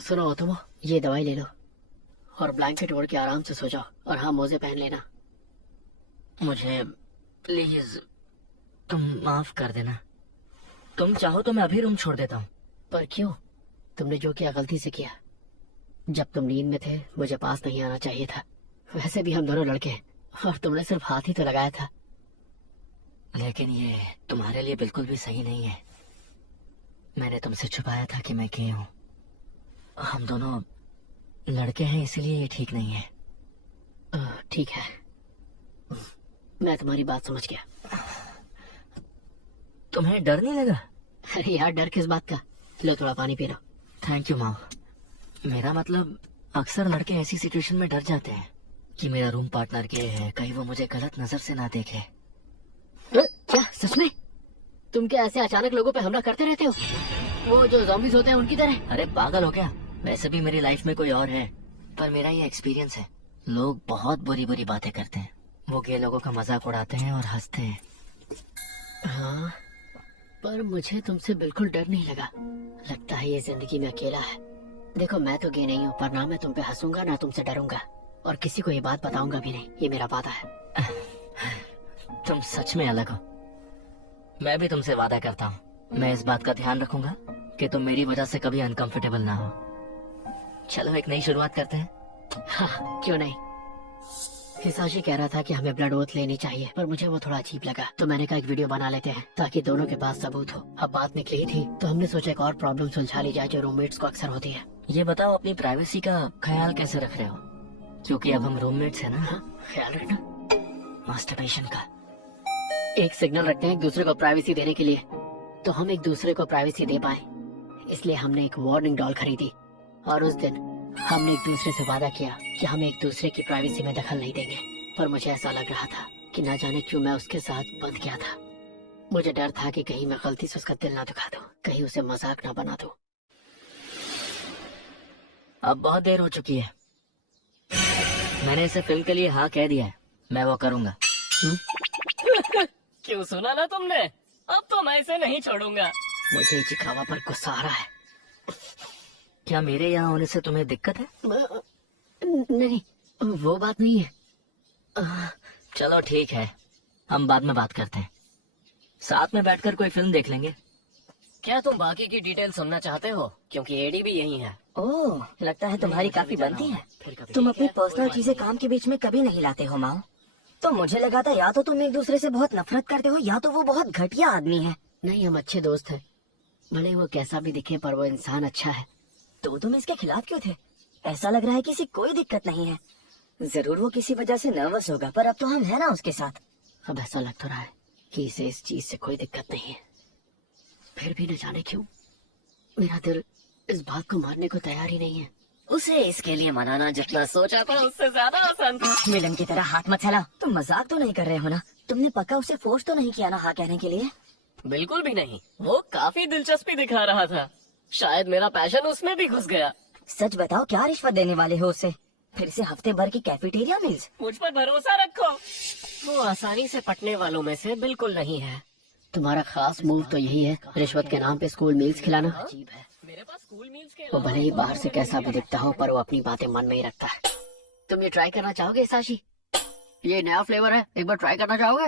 सुनो तुम, ये दवाई ले लो और ब्लैंकेट ओढ़ के आराम से सो जाओ। और हाँ, मोजे पहन लेना। मुझे प्लीज तुम माफ कर देना। तुम चाहो तो मैं अभी रूम छोड़ देता हूँ। पर क्यों? तुमने जो किया गलती से किया। जब तुम नींद में थे मुझे पास नहीं आना चाहिए था। वैसे भी हम दोनों लड़के हैं और तुमने सिर्फ हाथ ही तो लगाया था। लेकिन ये तुम्हारे लिए बिल्कुल भी सही नहीं है। मैंने तुमसे छुपाया था कि मैं गे हूँ। हम दोनों लड़के हैं, इसीलिए ये ठीक नहीं है। ठीक है, मैं तुम्हारी बात समझ गया। तुम्हें डर नहीं लगा? अरे यार, डर किस बात का? लो थोड़ा पानी पी लो। थैंक यू माँ। मेरा मतलब अक्सर लड़के ऐसी सिचुएशन में डर जाते हैं कि मेरा रूम पार्टनर गे है, कहीं वो मुझे गलत नजर से ना देखे। क्या सच में? तुम क्या ऐसे अचानक लोगों पे हमला करते रहते हो, वो जो ज़ॉम्बीज़ होते हैं उनकी तरह? अरे पागल हो क्या? वैसे भी मेरी लाइफ में कोई और है, पर मेरा ये एक्सपीरियंस है। लोग बहुत बुरी बुरी बातें करते हैं। वो गे लोगों का मजाक उड़ाते हैं और हंसते हैं। हाँ, पर मुझे तुमसे बिल्कुल डर नहीं लगा। लगता है ये जिंदगी में अकेला है। देखो, मैं तो गे नहीं हूँ, पर ना मैं तुम पे हंसूंगा ना तुमसे डरूंगा, और किसी को ये बात बताऊंगा भी नहीं। ये मेरा वादा है। तुम सच में अलग हो। मैं भी तुमसे वादा करता हूँ, मैं इस बात का ध्यान रखूंगा कि तुम मेरी वजह से कभी अनकंफर्टेबल ना हो। चलो एक नई शुरुआत करते हैं। हाँ, क्यों नहीं। हिसाशी कह रहा था कि हमें ब्लड ओथ लेनी चाहिए, पर मुझे वो थोड़ा अजीब लगा, तो मैंने कहा एक वीडियो बना लेते हैं ताकि दोनों के पास सबूत हो। अब बात निकली थी तो हमने सोचा एक और प्रॉब्लम सुलझा ली जाए जो रूममेट्स को अक्सर होती है। ये बताओ, अपनी प्राइवेसी का ख्याल कैसे रख रहे हो? क्योंकि अब हम रूममेट्स हैं ना। हाँ, ख्याल रखना। मास्टरबेशन का एक सिग्नल रखते हैं एक दूसरे को प्राइवेसी देने के लिए, तो हम एक दूसरे को प्राइवेसी दे पाए। इसलिए हमने एक वार्निंग डॉल खरीदी, और उस दिन हमने एक दूसरे से वादा किया कि हम एक दूसरे की प्राइवेसी में दखल नहीं देंगे। पर मुझे ऐसा लग रहा था कि ना जाने क्यों मैं उसके साथ बंध गया था। मुझे डर था कि कहीं मैं गलती से उसका दिल ना दुखा दूं, कहीं उसे मजाक ना बना दूं। अब बहुत देर हो चुकी है। मैंने इसे फिल्म के लिए हाँ कह दिया है, मैं वो करूंगा। क्यों, सुना ना तुमने? अब तो मैं इसे नहीं छोड़ूंगा। मुझे इचिकावा पर गुस्सा आ रहा है। क्या मेरे यहाँ होने से तुम्हें दिक्कत है? नहीं, वो बात नहीं है। चलो ठीक है, हम बाद में बात करते हैं। साथ में बैठकर कोई फिल्म देख लेंगे। क्या तुम बाकी की डिटेल सुनना चाहते हो? क्योंकि एडी भी यही है। ओह, लगता है तुम्हारी काफी बनती है। तुम अपनी पर्सनल चीजें काम के बीच में कभी नहीं लाते हो माओ। तो मुझे लगा था या तो तुम एक दूसरे से बहुत नफरत करते हो या तो वो बहुत घटिया आदमी है। नहीं, हम अच्छे दोस्त हैं। भले वो कैसा भी दिखे, पर वो इंसान अच्छा है। तो तुम इसके खिलाफ क्यों थे? ऐसा लग रहा है किसी कोई दिक्कत नहीं है। जरूर वो किसी वजह से नर्वस होगा, पर अब तो हम है ना उसके साथ। अब ऐसा लग तो रहा है कि इसे इस चीज से कोई दिक्कत नहीं है। फिर भी न जाने क्यों मेरा दिल इस बात को मानने को तैयार ही नहीं है। उसे इसके लिए मनाना जितना सोचा था उससे ज्यादा आसान था। विलन की तरह हाथ मत चलाओ। तुम मजाक तो नहीं कर रहे हो ना? तुमने पक्का उसे फोर्स तो नहीं किया ना हाँ कहने के लिए? बिल्कुल भी नहीं। वो काफी दिलचस्पी दिखा रहा था। शायद मेरा पैशन उसमें भी घुस गया। सच बताओ, क्या रिश्वत देने वाले हो उसे? फिर से हफ्ते भर की कैफेटेरिया मील्स? मुझ पर भरोसा रखो, वो आसानी से पटने वालों में से बिल्कुल नहीं है। तुम्हारा खास मूव तो यही है, रिश्वत के नाम पे स्कूल मील्स खिलाना। अजीब है, मेरे पास स्कूल मील्स के वो भले ही बाहर से कैसा भी दिखता हो, पर वो अपनी बातें मन में ही रखता है। तुम ये ट्राई करना चाहोगे हिसाशी? ये नया फ्लेवर है, एक बार ट्राई करना चाहोगे?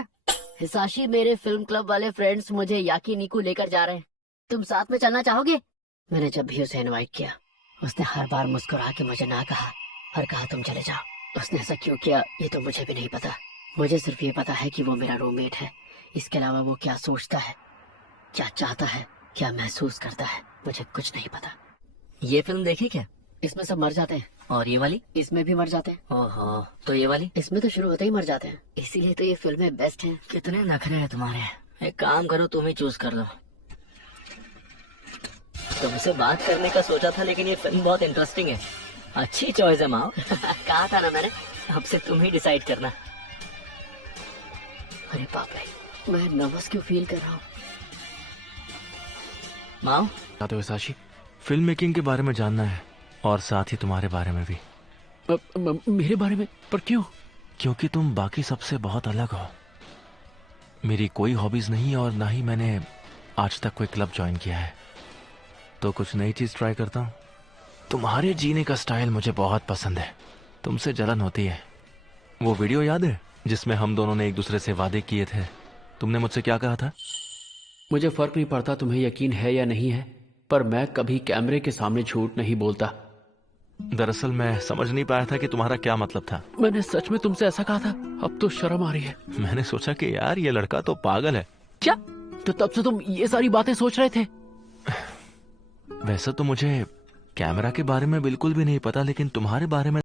हिसाशी, मेरे फिल्म क्लब वाले फ्रेंड्स मुझे याकी नीकू लेकर जा रहे हैं, तुम साथ में चलना चाहोगे? मैंने जब भी उसे इनवाइट किया उसने हर बार मुस्कुरा के मुझे ना कहा और कहा तुम चले जाओ। उसने ऐसा क्यों किया ये तो मुझे भी नहीं पता। मुझे सिर्फ ये पता है कि वो मेरा रूममेट है। इसके अलावा वो क्या सोचता है, क्या चाहता है, क्या महसूस करता है, मुझे कुछ नहीं पता। ये फिल्म देखी क्या? इसमें सब मर जाते हैं। और ये वाली? इसमें भी मर जाते हैं। ओहो, तो ये वाली? इसमें तो शुरू होते ही मर जाते हैं, इसीलिए तो ये फिल्में बेस्ट हैं। कितने नखरे हैं तुम्हारे। एक काम करो, तुम ही चूज कर लो। तुमसे बात करने का सोचा था, लेकिन ये फिल्म बहुत इंटरेस्टिंग है। अच्छी चॉइस है माओ। कहा था ना मैंने। अब से तुम ही डिसाइड करना। अरे बाप रे, मैं नर्वस क्यों फील कर रहा हूँ। माओ, चाहते हो हिसाशी? फिल्म मेकिंग के बारे में जानना है और साथ ही तुम्हारे बारे में भी। मेरे बारे में? पर क्यों? क्योंकि तुम बाकी सबसे बहुत अलग हो। मेरी कोई हॉबीज नहीं और ना ही मैंने आज तक कोई क्लब ज्वाइन किया है। तो कुछ नई चीज ट्राई करता हूँ। तुम्हारे जीने का स्टाइल मुझे बहुत पसंद है। तुमसे जलन होती है। वो वीडियो याद है जिसमें हम दोनों ने एक दूसरे से वादे किए थे? तुमने मुझसे क्या कहा था? मुझे फर्क नहीं पड़ता तुम्हें यकीन है या नहीं है, पर मैं कभी कैमरे के सामने झूठ नहीं बोलता। दरअसल मैं समझ नहीं पाया था कि तुम्हारा क्या मतलब था। मैंने सच में तुमसे ऐसा कहा था। अब तो शर्म आ रही है। मैंने सोचा कि यार ये लड़का तो पागल है। क्या? तो तब से तुम ये सारी बातें सोच रहे थे? वैसे तो मुझे कैमरा के बारे में बिल्कुल भी नहीं पता, लेकिन तुम्हारे बारे में